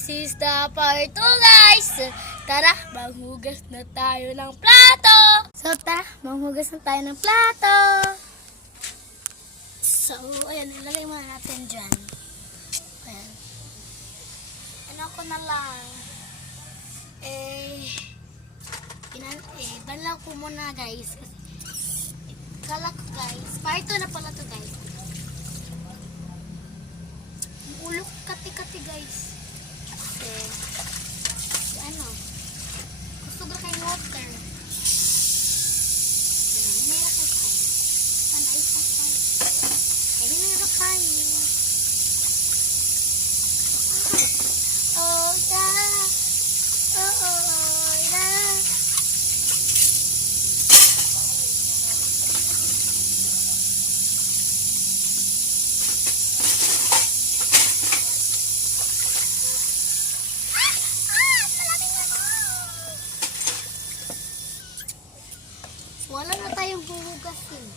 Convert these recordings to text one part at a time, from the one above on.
This is the part 2, guys. Tara, manghugas na tayo ng plato. So, tara, manghugas na tayo ng plato. So, ayan, ilagay muna natin dyan. Ayan. Ano ko na lang. Banlaw ko muna, guys. Kala ko, guys. Part 2 na pala to, guys. Ulo ko kati-kati, guys. Kasi, ano, gusto ko kayong water. Hinira ka tayo. Ano, isa tayo. Hinira kayo. Oh, da. Oh, da. Wala na tayong huhugasin.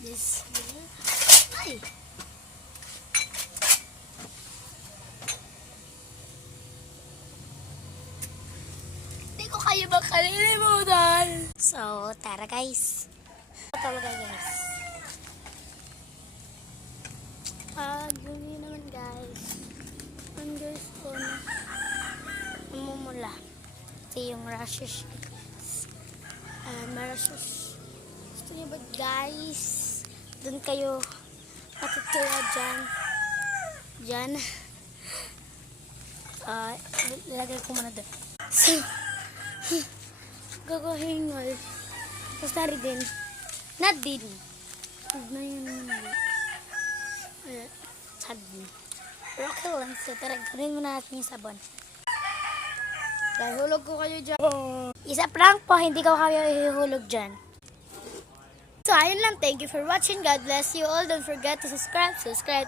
This way. Ay! Hindi ko kayo makalilimutan. So, tara guys. Talaga guys. Yun naman guys. Ang guys ko na umumula. Ito yung rashes. Marashes. Gusto niyo ba guys? Doon kayo matutuwa dyan. Dyan. Ilagay ko muna doon. So, gagahingal. Tapos nari din. Not din. Huwag na yun muna. Sad din. Pero okay lang. So, tara, kunin muna natin yung sabon. Dahil hulog ko kayo dyan. Isa prank po, hindi ko kayo ihulog dyan. So, ayun lang. Thank you for watching. God bless you all. Don't forget to subscribe.